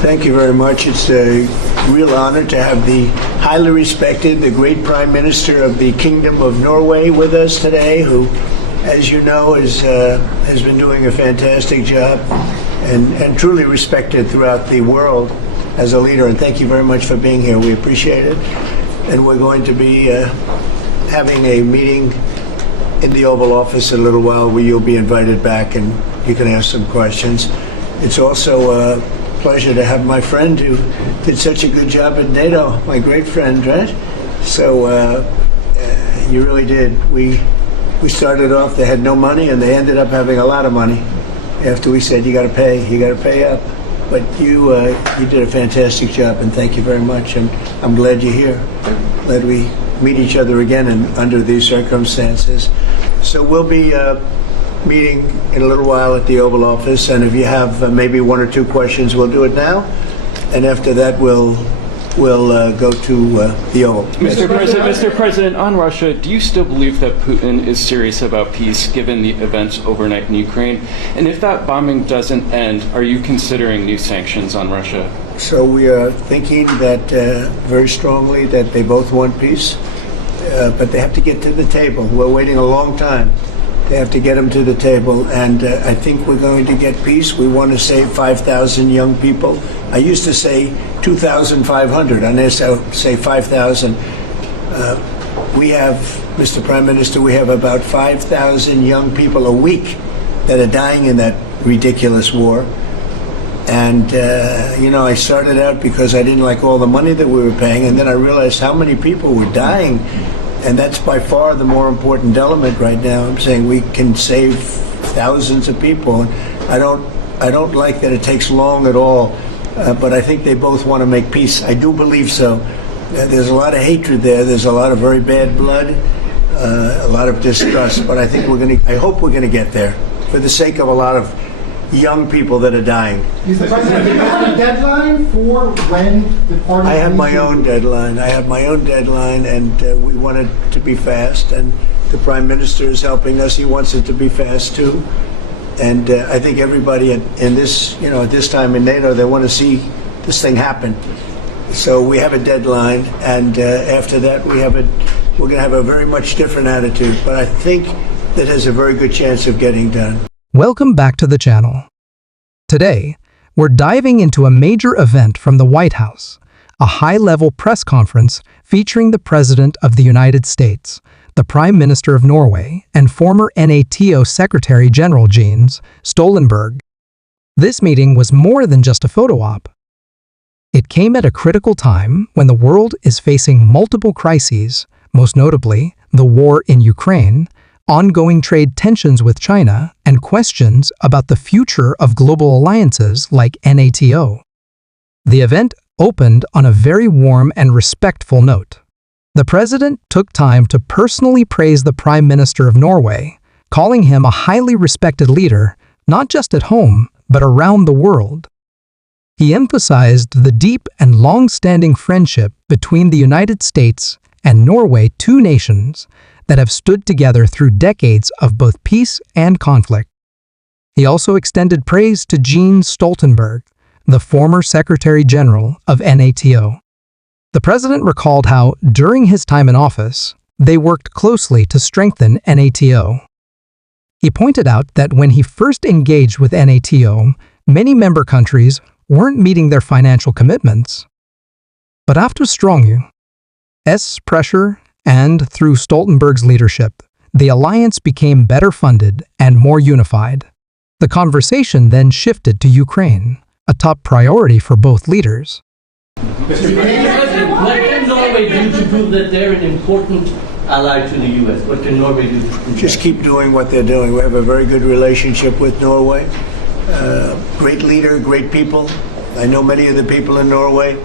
Thank you very much. It's a real honor to have the highly respected, the great Prime Minister of the Kingdom of Norway with us today, who, as you know, has been doing a fantastic job and truly respected throughout the world as a leader. And thank you very much for being here. We appreciate it. And we're going to be having a meeting in the Oval Office in a little while where you'll be invited back and you can ask some questions. It's also a pleasure to have my friend who did such a good job at NATO, my great friend, right? So you really did. We started off, they had no money, and they ended up having a lot of money after we said, you got to pay up. But you did a fantastic job, and thank you very much. And I'm glad you're here. Glad we meet each other again under these circumstances. So we'll be meeting in a little while at the Oval Office, and if you have maybe one or two questions, we'll do it now. And after that, we'll go to the Oval. Mr. President, on Russia, do you still believe that Putin is serious about peace, given the events overnight in Ukraine? And if that bombing doesn't end, are you considering new sanctions on Russia? So we are thinking that very strongly that they both want peace, but they have to get to the table. We're waiting a long time. They have to get them to the table, and I think we're going to get peace. We want to save 5,000 young people. I used to say 2,500. I now say 5,000. We have, Mr. Prime Minister, we have about 5,000 young people a week that are dying in that ridiculous war. And, I started out because I didn't like all the money that we were paying, and then I realized how many people were dying. And that's by far the more important element right now. I'm saying we can save thousands of people. And I don't like that it takes long at all, but I think they both want to make peace. I do believe so. There's a lot of hatred there. There's a lot of very bad blood, a lot of distrust. But I think I hope we're going to get there for the sake of a lot of young people that are dying. Mr. President, do you have a deadline for when the party? I have my own deadline. And we want it to be fast. And the Prime Minister is helping us. He wants it to be fast too. And I think everybody in this, at this time in NATO, they want to see this thing happen. So we have a deadline, and after that, we're going to have a very much different attitude. But I think that has a very good chance of getting done. Welcome back to the channel. Today, we're diving into a major event from the White House, a high-level press conference featuring the President of the United States, the Prime Minister of Norway, and former NATO Secretary General Jens Stoltenberg. This meeting was more than just a photo op. It came at a critical time when the world is facing multiple crises, most notably the war in Ukraine, ongoing trade tensions with China, and questions about the future of global alliances like NATO. The event opened on a very warm and respectful note. The President took time to personally praise the Prime Minister of Norway, calling him a highly respected leader, not just at home, but around the world. He emphasized the deep and long-standing friendship between the United States and Norway, two nations that have stood together through decades of both peace and conflict. He also extended praise to Jens Stoltenberg, the former Secretary General of NATO. The President recalled how, during his time in office, they worked closely to strengthen NATO. He pointed out that when he first engaged with NATO, many member countries weren't meeting their financial commitments. But after strong U.S. pressure and through Stoltenberg's leadership, the alliance became better funded and more unified. The conversation then shifted to Ukraine, a top priority for both leaders. Mr. President, what can Norway do to prove that they're an important ally to the U.S.? What can Norway do? Just keep doing what they're doing. We have a very good relationship with Norway. Great leader, great people. I know many of the people in Norway,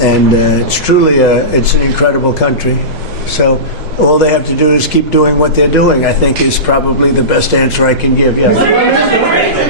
and it's truly it's an incredible country. So all they have to do is keep doing what they're doing, I think, is probably the best answer I can give. Yes. And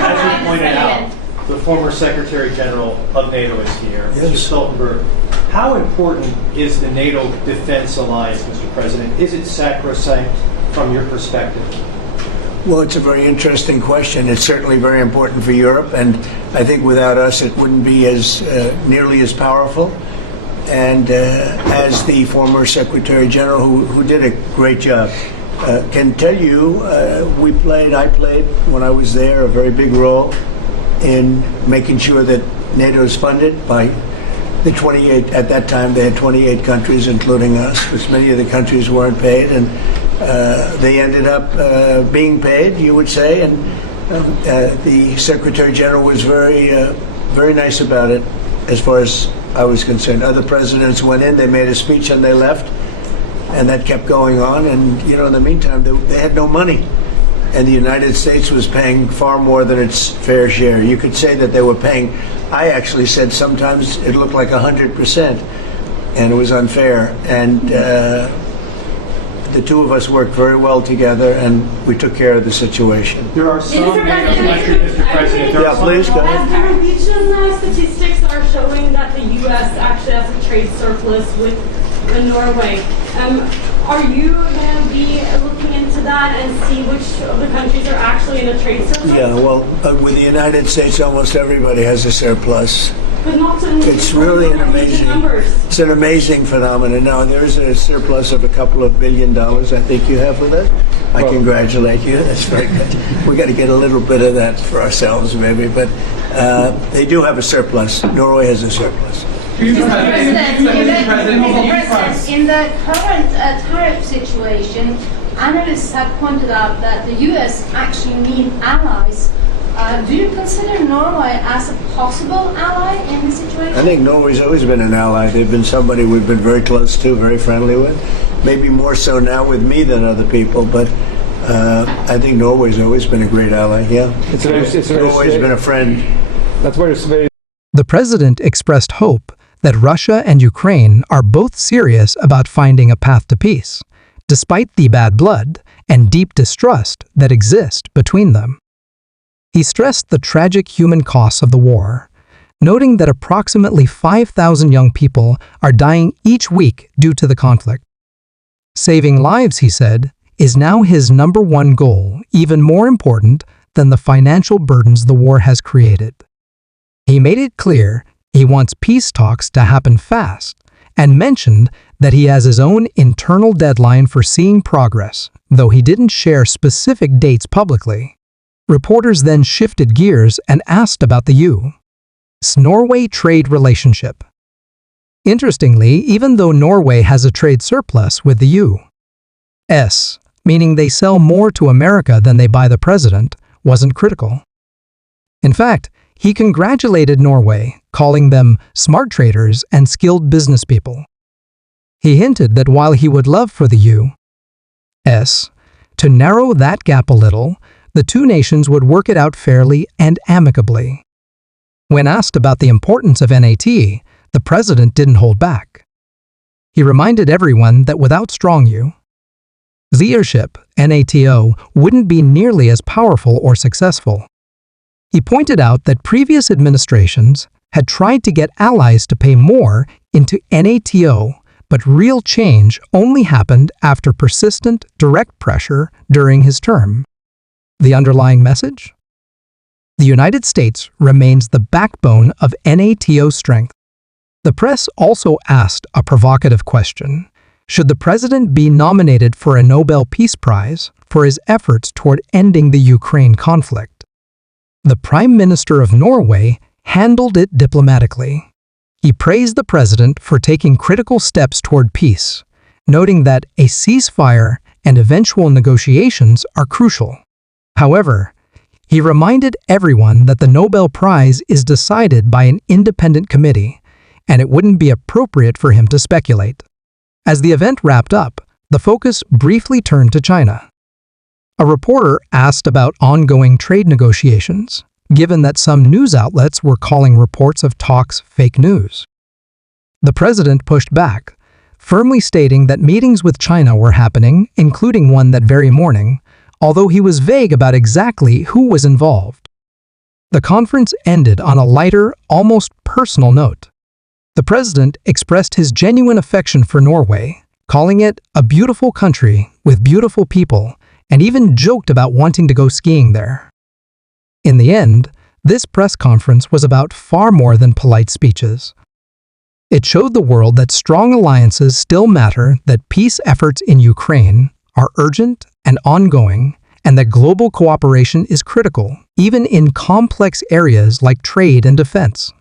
as you pointed out, the former Secretary General of NATO is here, Mr. Stoltenberg. How important is the NATO defense alliance, Mr. President? Is it sacrosanct from your perspective? Well, it's a very interesting question. It's certainly very important for Europe, and I think without us it wouldn't be as nearly as powerful. And as the former Secretary General, who did a great job, can tell you, I played when I was there a very big role in making sure that NATO is funded by the 28, at that time they had 28 countries, including us, because many of the countries weren't paid, and they ended up being paid, you would say, and the Secretary General was very nice about it as far as I was concerned. Other presidents went in, they made a speech and they left, and that kept going on, and in the meantime they had no money. And the United States was paying far more than its fair share. You could say that they were paying, I actually said sometimes it looked like 100%, and it was unfair. And the two of us worked very well together, and we took care of the situation. There are some, Mr. President. Yeah, please, go ahead. As the Norwegian statistics are showing that the U.S. actually has a trade surplus with Norway. Are you going to be looking into that and see which of the countries are actually in a trade surplus? Yeah, well, with the United States, almost everybody has a surplus. But not in It's really an Norwegian amazing, numbers. it's an amazing phenomenon. Now, there's a surplus of a couple of $1 billion, I think you have with it. I congratulate you. That's very good. We got to get a little bit of that for ourselves, maybe. But they do have a surplus. Norway has a surplus. Mr. President, in the current tariff situation, analysts have pointed out that the U.S. actually need allies. Do you consider Norway as a possible ally in this situation? I think Norway's always been an ally. They've been somebody we've been very close to, very friendly with. Maybe more so now with me than other people, but I think Norway's always been a great ally, yeah. Norway's been a friend. That's where it's very. The president expressed hope that Russia and Ukraine are both serious about finding a path to peace, despite the bad blood and deep distrust that exist between them. He stressed the tragic human costs of the war, noting that approximately 5,000 young people are dying each week due to the conflict. Saving lives, he said, is now his #1 goal, even more important than the financial burdens the war has created. He made it clear he wants peace talks to happen fast, and mentioned that he has his own internal deadline for seeing progress, though he didn't share specific dates publicly. Reporters then shifted gears and asked about the U.S.-Norway trade relationship. Interestingly, even though Norway has a trade surplus with the U.S., meaning they sell more to America than they buy the president, wasn't critical. In fact, he congratulated Norway, calling them smart traders and skilled business people. He hinted that while he would love for the U.S. to narrow that gap a little, the two nations would work it out fairly and amicably. When asked about the importance of NATO, the president didn't hold back. He reminded everyone that without strong U.S. leadership, NATO wouldn't be nearly as powerful or successful. He pointed out that previous administrations had tried to get allies to pay more into NATO, but real change only happened after persistent, direct pressure during his term. The underlying message? The United States remains the backbone of NATO strength. The press also asked a provocative question. Should the president be nominated for a Nobel Peace Prize for his efforts toward ending the Ukraine conflict? The Prime Minister of Norway handled it diplomatically. He praised the president for taking critical steps toward peace, noting that a ceasefire and eventual negotiations are crucial. However, he reminded everyone that the Nobel Prize is decided by an independent committee, and it wouldn't be appropriate for him to speculate. As the event wrapped up, the focus briefly turned to China. A reporter asked about ongoing trade negotiations, given that some news outlets were calling reports of talks fake news. The president pushed back, firmly stating that meetings with China were happening, including one that very morning, although he was vague about exactly who was involved. The conference ended on a lighter, almost personal note. The president expressed his genuine affection for Norway, calling it a beautiful country with beautiful people and even joked about wanting to go skiing there. In the end, this press conference was about far more than polite speeches. It showed the world that strong alliances still matter, that peace efforts in Ukraine are urgent and ongoing, and that global cooperation is critical, even in complex areas like trade and defense.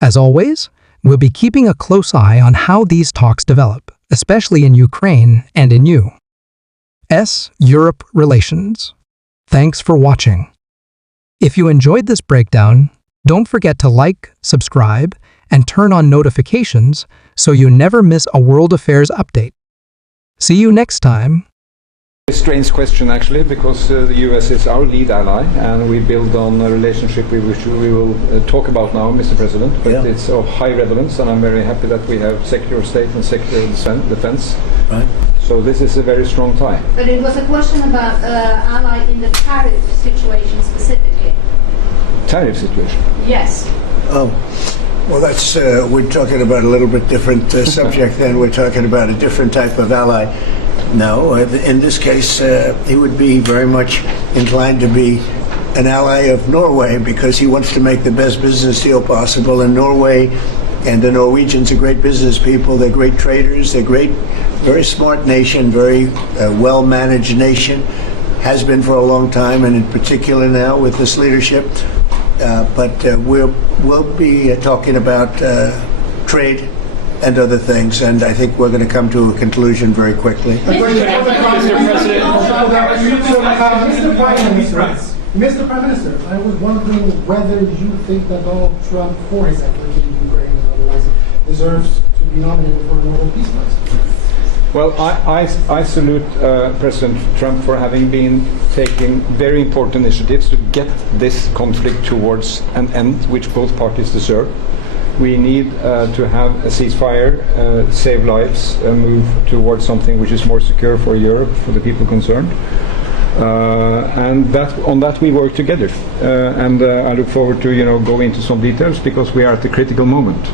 As always, we'll be keeping a close eye on how these talks develop, especially in Ukraine and in U.S. Europe relations. Thanks for watching. If you enjoyed this breakdown, don't forget to like, subscribe, and turn on notifications so you never miss a World Affairs update. See you next time. A strange question actually, because the US is our lead ally and we build on a relationship which we will talk about now, Mr. President, but it's of high relevance and I'm very happy that we have Secretary of State and Secretary of Defense. Right. So this is a very strong tie. But it was a question about ally in the tariff situation specifically. Tariff situation? Yes. Oh, well, that's we're talking about a little bit different subject then. We're talking about a different type of ally. No, in this case, he would be very much inclined to be an ally of Norway because he wants to make the best business deal possible. And Norway and the Norwegians are great business people. They're great traders. They're great, very smart nation, very well-managed nation. Has been for a long time, and in particular now with this leadership. But we'll be talking about trade and other things, and I think we're going to come to a conclusion very quickly. Mr. Prime Minister, I was wondering whether you think that Donald Trump, for his effort in Ukraine and otherwise, deserves to be nominated for the Nobel Peace Prize. Well, I salute President Trump for having been taking very important initiatives to get this conflict towards an end, which both parties deserve. We need to have a ceasefire, save lives, move towards something which is more secure for Europe, for the people concerned. And on that we work together. And I look forward to go into some details because we are at a critical moment.